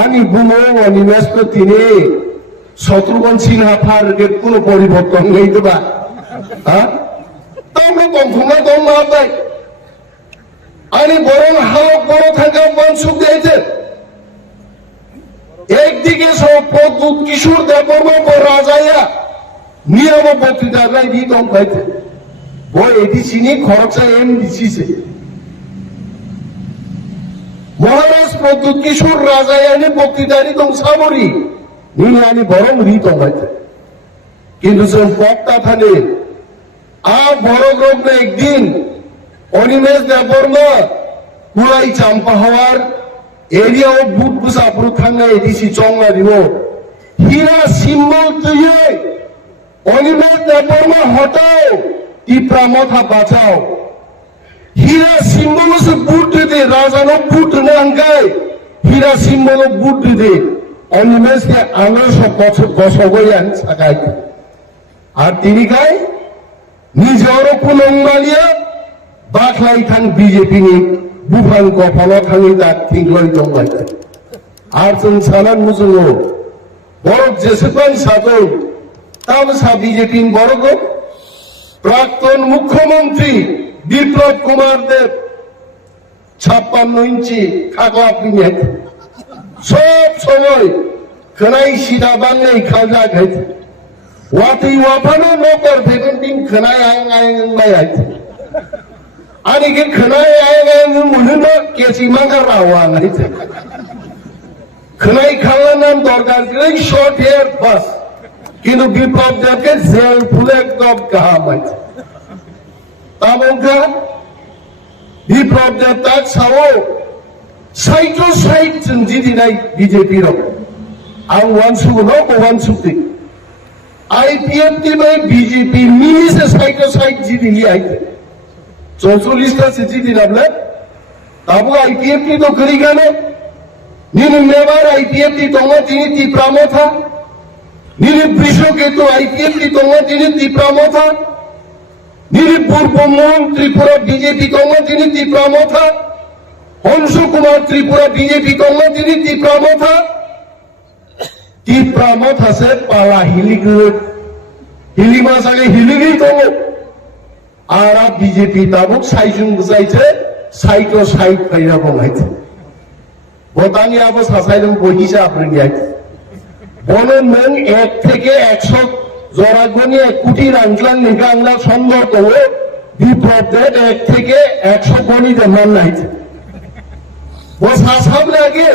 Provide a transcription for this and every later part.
আনি বুনো অনিমেষ তো তিনি শত্রুঘ্ন সিনহাফার কোনো পরিবর্তন নেই দেবা হ্যাঁ তাহলে কমখমা দম মাবাই আনি বরং হালক বড় থাকা ওয়ানসুকদি আছে একদিকে সব প্রদ্যুৎ কিশোর দেববর্মা রাজায়া নিয়ম বক্তৃতায় দিয়ে দম পাইছে বই এটি চিনি খরচা এম দিছিছে মহারাজ প্রদ্যুৎ কিশোর রাজায়ানি বক্তৃতারি দম সাবরি নিয়ে আনি বরং রি দম পাইছে কিন্তু সব বক্তা থাকে বড় গ্রহ একদিন অনিমেষ দেববর্মা পুরাই চাম্পা হওয়ার এরিয়াও বুট বুসাপুর থাঙ্গা এডিসি চঙ্গা দিব হীরা সিম্বল তুই অনিমেষ দেববর্মা হটাও টিপ্রা মাথা বাঁচাও হীরা সিম্বল সে বুট দে রাজানো বুট নাঙ্গাই হীরা সিম্বল বুট দে অনিমেষ কে আঙুল সব বছর গসগই আন সাকাই আর তিনি গায় নিজেরও পুনঙ্গালিয়া বাখলাই থান বিজেপি নি বুফান কফালা থাঙ্গি তার থিংলই দংলাই আর जों সানান মুজুলো বড় যেসেবান সাদো তাও সা বিজেপি বড় প্রাক্তন মুখ্যমন্ত্রী বিপ্লব কুমার দেব 56 ইঞ্চি খাগো আপনি সব সময় খনাই সিধা বাংলাই খাজা খাইছে ওয়াতি ওয়াফানো নকর ফেবেন দিন খনাই আং আং মাই আইছে আনি কে খনাই আং আং মুহনা কেসি মাঙ্গা রাওয়া নাইছে খনাই খাওয়া নাম দরকার করে শর্ট হেয়ার বাস কিন্তু বিপ্লব দেবকে জেল ফুলে একদম কাহা মাইছে তামঙ্গা বিপ্লব দেব তাক সাও সাইটো সাইট জিদি নাই বিজেপি র আং ওয়ানসুকদি आईपीएफटी में बीजेपी मिनी से साइट जीती लिया है 44 से जीती ना तब आईपीएफटी तो करेगा ना निम्नवार आईपीएफटी तो तीन तिप्रामो था निम्न ब्रिशो के तो आईपीएफटी तो तीन तिप्रामो था निम्न पूर्व मोहन त्रिपुरा बीजेपी तो तीन तिप्रामो था हंसु कुमार त्रिपुरा बीजेपी तो तीन तिप्रामो था तिप्रामो था से पाला हिलिमा सागे हिलिगी तो आरा बीजेपी ताबुक साइजुं बुजाइছে साइटो साइट फाइरा बंगाइছে बतानी आबो सासाइदों बहिसा आपनि आइছে বলেন নং 1 থেকে 100 জরাগনি 1 কোটি রাংলাং নিগাংলা সুন্দর তো বিপ্লব দেব 1 থেকে 100 কোটি মান নাইছে ও সাসাব লাগে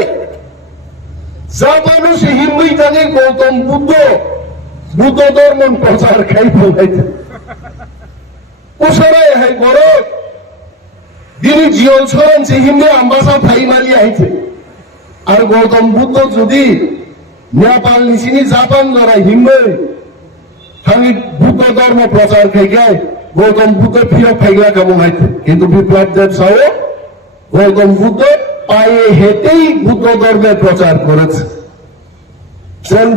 জাপানো সে হিন্দুই থাকে গৌতম বুদ্ধ ধর্ম প্রচার খাই ফেলাইছে ওসরাই হাই বড় দিন জিয়ল ছরন সে হিন্দু আম্বাসা ফাই মারি আইছে আর গৌতম বুদ্ধ যদি নেপাল নিচিনি জাপান ধরাই হিন্দু থাকি বুদ্ধ ধর্ম প্রচার খাই গায় গৌতম বুদ্ধ ফিরে ফাইগলা কেমন আইছে কিন্তু বিপ্লব দেব সাহ গৌতম বুদ্ধ পায়ে হেঁটেই বুদ্ধ ধর্মের প্রচার করেছে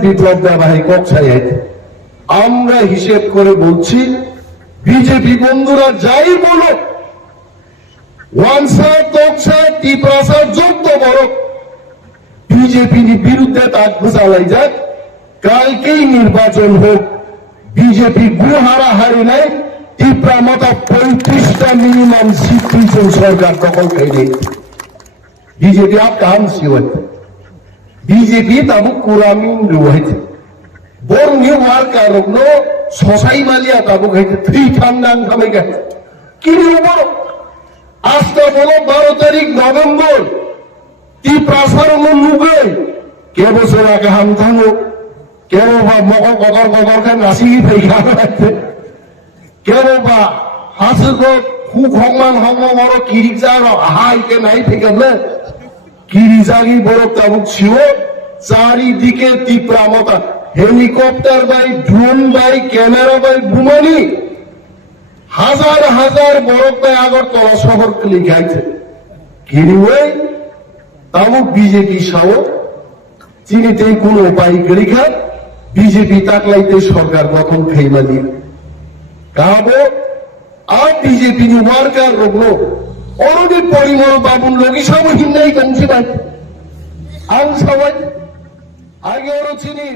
বিপ্লব দেবাই কক্ষায় আমরা হিসেব করে বলছি বিজেপি বন্ধুরা যাই বলো ওয়ানসা তকসা টিপ্রাসা যত বড় বিজেপি বিরুদ্ধে তাক চালাই যাক কালকেই নির্বাচন হোক বিজেপি গুহারা হারি নাই টিপ্রা মতো 35টা মিনিমাম সিট সরকার দখল করে বিজেপি आप काम सिवत बीजेपी तब कुरामिन রয়েছে বর্ণীয় মার্কা রগ্ন সসাই মালিয়া তব খাইতে থ্রি ঠান্ডান খামে গেছে কি বড় আজকে বলো 12 তারিখ নভেম্বর টিপ্রাসার মুগে কে বছর আগে হাম থাঙ্গো কেন বা মক কদর কে নাসি ফেইখা আছে কেন বা হাসগো খুব হমান বড় কিরিজা হাই কে নাই থেকে না কিরিজাগি বড় তাবুক ছিল চারিদিকে তীব্রামতা helicopter by drone by camera by বুমানি হাজার হাজার বরফ বাই আগরতলা শহর লিখাইছে কিরিওয়ে তাবুক বিজেপি সাহ চিনিতে কোন উপায় গরিখা বিজেপি তাকলাইতে সরকার গঠন খাইবা দিয়ে কাবো আর বিজেপি ওয়ার্কার রগ্ন অরবি পরিমল বাবুন লগি সব হিন্দাই কমছি by ang saway, agi oro sini